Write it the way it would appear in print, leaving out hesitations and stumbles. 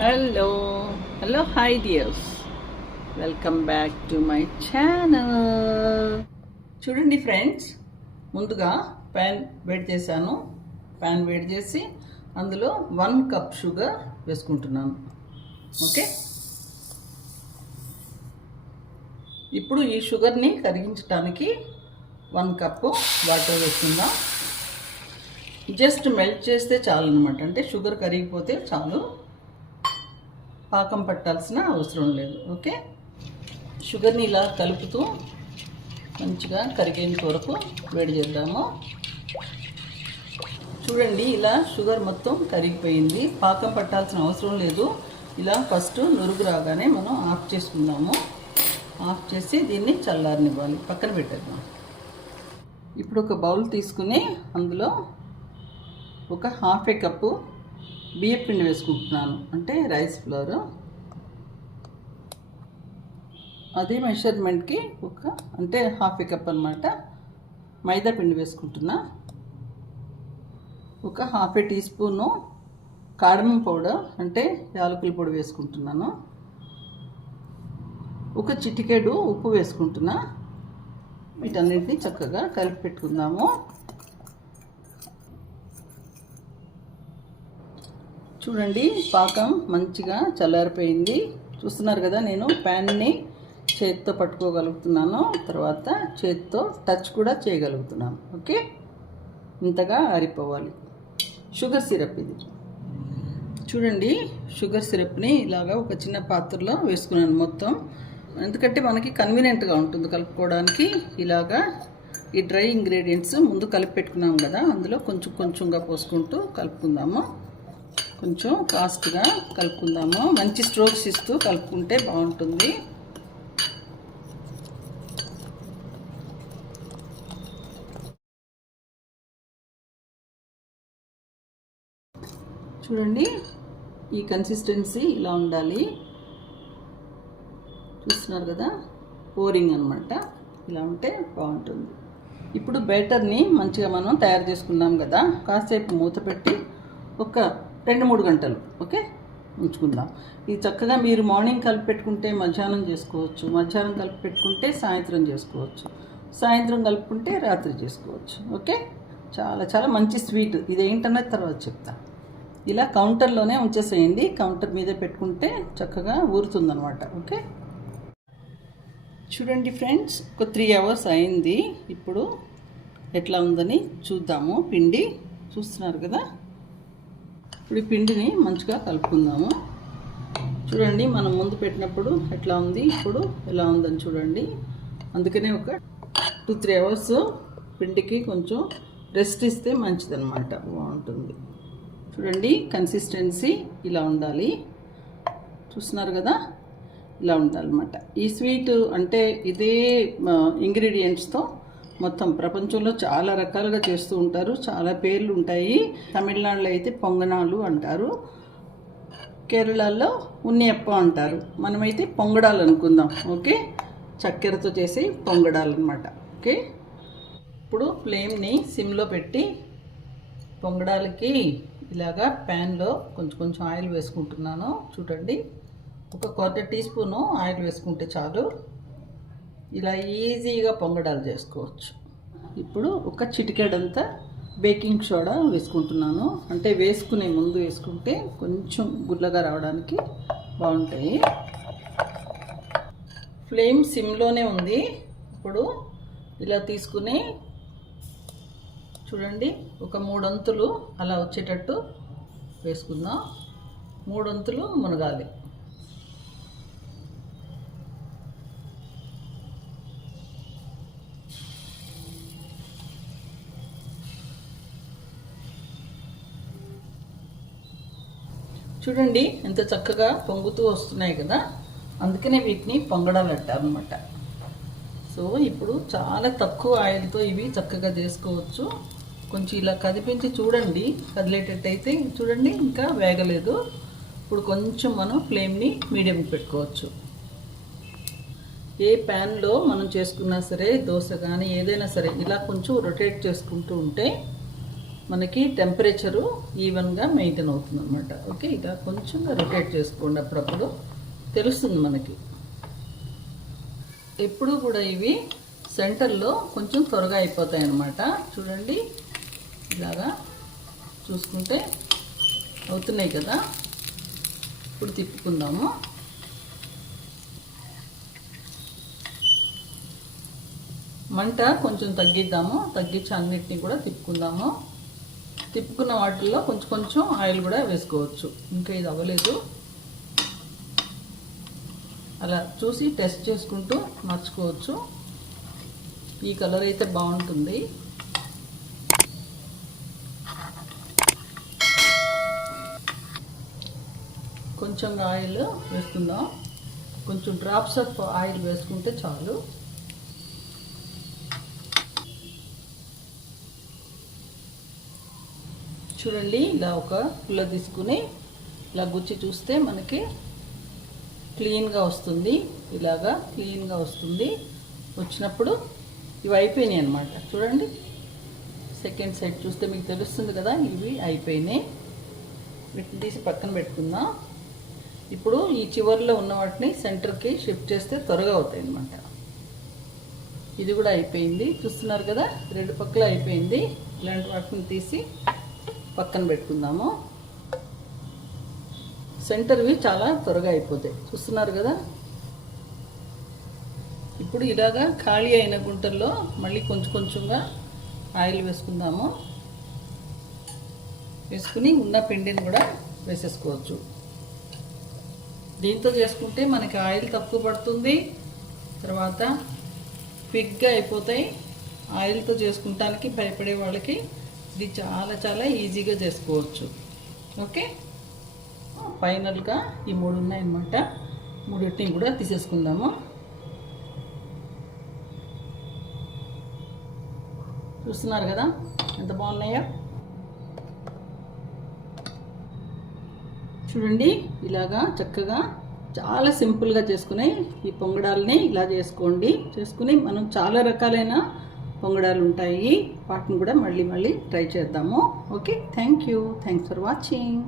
Hello hi dears, welcome back to my channel. చూడండి friends, ముందుగా pan వేడి చేశాను. ప్యాన్ వేడి చేసి అందులో 1 కప్ షుగర్ వేసుకుంటున్నాను. ఓకే, ఇప్పుడు ఈ షుగర్ని కరిగించడానికి 1 కప్పు వాటర్ వేసుకుందాం. జస్ట్ మెల్ట్ చేస్తే చాలు అనమాట. అంటే షుగర్ కరిగిపోతే చాలు, పాకం పట్టాల్సిన అవసరం లేదు. ఓకే, షుగర్ని ఇలా కలుపుతూ మంచిగా కరిగేంత వరకు వేడి చేద్దాము. చూడండి, ఇలా షుగర్ మొత్తం కరిగిపోయింది. పాకం పట్టాల్సిన అవసరం లేదు. ఇలా ఫస్ట్ నురుగు రాగానే మనం ఆఫ్ చేసుకుందాము. ఆఫ్ చేసి దీన్ని చల్లారనివ్వాలి, పక్కన పెట్టేద్దాం. ఇప్పుడు ఒక బౌల్ తీసుకుని అందులో ఒక ½ కప్పు బియ్యం పిండి వేసుకుంటున్నాను, అంటే రైస్ ఫ్లోర్. అదే మెషర్మెంట్కి అంటే ½ కప్ అనమాట మైదా పిండి వేసుకుంటున్నా. ఒక ½ టీ స్పూను cardamom పౌడర్, అంటే యాలకుల పొడి వేసుకుంటున్నాను. ఒక చిటికెడు ఉప్పు వేసుకుంటున్నా. వీటన్నిటిని చక్కగా కలిపి పెట్టుకుందాము. చూడండి, పాకం మంచిగా చల్లారిపోయింది. చూస్తున్నారు కదా, నేను ప్యాన్ని చేతితో పట్టుకోగలుగుతున్నాను, తర్వాత చేతితో టచ్ కూడా చేయగలుగుతున్నాను. ఓకే, ఇంతగా ఆరిపోవాలి. షుగర్ సిరప్ ఇది. చూడండి, షుగర్ సిరప్ని ఇలాగా ఒక చిన్న పాత్రలో వేసుకున్నాను మొత్తం, ఎందుకంటే మనకి కన్వీనియంట్గా ఉంటుంది కలుపుకోవడానికి. ఇలాగా ఈ డ్రై ఇంగ్రీడియంట్స్ ముందు కలిపి పెట్టుకున్నాం కదా, అందులో కొంచెం కొంచెంగా పోసుకుంటూ కలుపుకుందాము. కొంచెం ఫాస్ట్గా కలుపుకుందాము. మంచి స్ట్రోక్స్ ఇస్తూ కలుపుకుంటే బాగుంటుంది. చూడండి, ఈ కన్సిస్టెన్సీ ఇలా ఉండాలి. చూస్తున్నారు కదా, పోరింగ్ అనమాట. ఇలా ఉంటే బాగుంటుంది. ఇప్పుడు బ్యాటర్ని మంచిగా మనం తయారు చేసుకున్నాం కదా, కాసేపు మూత పెట్టి ఒక 2-3 గంటలు ఓకే ఉంచుకుందాం. ఇది చక్కగా మీరు మార్నింగ్ కలిపి పెట్టుకుంటే మధ్యాహ్నం చేసుకోవచ్చు, మధ్యాహ్నం కలిపి పెట్టుకుంటే సాయంత్రం చేసుకోవచ్చు, సాయంత్రం కలుపుకుంటే రాత్రి చేసుకోవచ్చు. ఓకే, చాలా చాలా మంచి స్వీట్. ఇది ఏంటన్నది తర్వాత చెప్తా. ఇలా కౌంటర్లోనే ఉంచేసేయండి, కౌంటర్ మీద పెట్టుకుంటే చక్కగా ఊరుతుందనమాట. ఓకే, చూడండి ఫ్రెండ్స్, ఒక 3 అవర్స్ అయింది. ఇప్పుడు ఎట్లా ఉందని చూద్దాము. పిండి చూస్తున్నారు కదా, ఇప్పుడు ఈ పిండిని మంచిగా కలుపుకుందాము. చూడండి, మనం ముందు పెట్టినప్పుడు ఎట్లా ఉంది, ఇప్పుడు ఎలా ఉందని చూడండి. అందుకనే ఒక 2-3 అవర్స్ పిండికి కొంచెం రెస్ట్ ఇస్తే మంచిదన్నమాట, బాగుంటుంది. చూడండి, కన్సిస్టెన్సీ ఇలా ఉండాలి. చూస్తున్నారు కదా, ఇలా ఉండాలన్నమాట. ఈ స్వీట్ అంటే ఇదే ఇంగ్రీడియంట్స్తో మొత్తం ప్రపంచంలో చాలా రకాలుగా చేస్తూ ఉంటారు, చాలా పేర్లు ఉంటాయి. తమిళనాడులో అయితే పొంగనాలు అంటారు, కేరళలో ఉన్నియప్ప అంటారు, మనమైతే పొంగడాలు అనుకుందాం. ఓకే, చక్కెరతో చేసి పొంగడాలు అనమాట. ఓకే, ఇప్పుడు ఫ్లేమ్ని సిమ్లో పెట్టి పొంగడాలకి ఇలాగా ప్యాన్లో కొంచెం కొంచెం ఆయిల్ వేసుకుంటున్నాను. చూడండి, ఒక 1/4 టీ స్పూను ఆయిల్ వేసుకుంటే చాలు. ఇలా ఈజీగా పొంగడాలు చేసుకోవచ్చు. ఇప్పుడు ఒక చిటికెడంతా బేకింగ్ సోడా వేసుకుంటున్నాను, అంటే వేసుకునే ముందు వేసుకుంటే కొంచెం గుల్లగా రావడానికి బాగుంటాయి. ఫ్లేమ్ సిమ్లోనే ఉంది. ఇప్పుడు ఇలా తీసుకుని చూడండి, ఒక 3 వంతులు అలా వచ్చేటట్టు వేసుకుందాం. 3 వంతులు మునగాలి. చూడండి, ఎంత చక్కగా పొంగుతూ వస్తున్నాయి కదా, అందుకనే వీటిని పొంగడాలు అంటారనమాట. సో ఇప్పుడు చాలా తక్కువ ఆయిల్తో ఇవి చక్కగా చేసుకోవచ్చు. కొంచెం ఇలా కదిపించి చూడండి, కదిలేటట్టయితే చూడండి, ఇంకా వేగలేదు. ఇప్పుడు కొంచెం మనం ఫ్లేమ్ని మీడియంకి పెట్టుకోవచ్చు. ఏ ప్యాన్లో మనం చేసుకున్నా సరే, దోశ కానీ ఏదైనా సరే ఇలా కొంచెం రొటేట్ చేసుకుంటూ ఉంటే మనకి టెంపరేచరు ఈవెన్గా మెయింటైన్ అవుతుంది అనమాట. ఓకే, ఇలా కొంచెంగా రొటేట్ చేసుకోండి, అప్పుడప్పుడు తెలుస్తుంది మనకి. ఎప్పుడు కూడా ఇవి సెంటర్లో కొంచెం త్వరగా అయిపోతాయి అన్నమాట. చూడండి, ఇలాగా చూసుకుంటే అవుతున్నాయి కదా. ఇప్పుడు తిప్పుకుందాము. మంట కొంచెం తగ్గిద్దాము, తగ్గించి అన్నిటినీ కూడా తిప్పుకుందాము. తిప్పుకున్న వాటిల్లో కొంచెం కొంచెం ఆయిల్ కూడా వేసుకోవచ్చు. ఇంకా ఇది అవ్వలేదు, అలా చూసి టెస్ట్ చేసుకుంటూ మార్చుకోవచ్చు. ఈ కలర్ అయితే బాగుంటుంది. కొంచెం ఆయిల్ వేసుకుందాం. కొంచెం డ్రాప్స్ ఆఫ్ ఆయిల్ వేసుకుంటే చాలు. చూడండి, ఇలా ఒక పుల్ల తీసుకుని ఇలా గుచ్చి చూస్తే మనకి క్లీన్గా వస్తుంది. ఇలాగా క్లీన్గా వస్తుంది. వచ్చినప్పుడు ఇవి అయిపోయినాయి అన్నమాట. చూడండి, సెకండ్ సైడ్ చూస్తే మీకు తెలుస్తుంది కదా, ఇవి అయిపోయినాయి. వీటిని తీసి పక్కన పెట్టుకుందాం. ఇప్పుడు ఈ చివర్లో ఉన్న వాటిని సెంటర్కి షిఫ్ట్ చేస్తే త్వరగా అవుతాయి అన్నమాట. ఇది కూడా అయిపోయింది, చూస్తున్నారు కదా, రెండు పక్కల అయిపోయింది. ఇలాంటి వాటిని తీసి పక్కన పెట్టుకుందాము. సెంటర్వి చాలా త్వరగా అయిపోతాయి, చూస్తున్నారు కదా. ఇప్పుడు ఇలాగా ఖాళీ అయిన గుంటల్లో మళ్ళీ కొంచెం కొంచెంగా ఆయిల్ వేసుకుందాము. వేసుకుని ఉన్న పిండిని కూడా వేసేసుకోవచ్చు. దీంతో చేసుకుంటే మనకి ఆయిల్ తక్కువ పడుతుంది, తర్వాత క్విక్గా అయిపోతాయి. ఆయిల్తో చేసుకుంటానికి భయపడే వాళ్ళకి ఇది చాలా చాలా ఈజీగా చేసుకోవచ్చు. ఓకే, ఫైనల్గా ఈ 3 ఉన్నాయన్నమాట. 3 కూడా తీసేసుకుందాము. చూస్తున్నారు కదా ఎంత బాగున్నాయో. చూడండి, ఇలాగా చక్కగా చాలా సింపుల్గా చేసుకుని ఈ పొంగడాలని ఇలా చేసుకుని మనం చాలా రకాలైన పొంగడాలు ఉంటాయి. వాటిని కూడా మళ్ళీ ట్రై చేద్దాము. Okay, thank you, thanks for watching.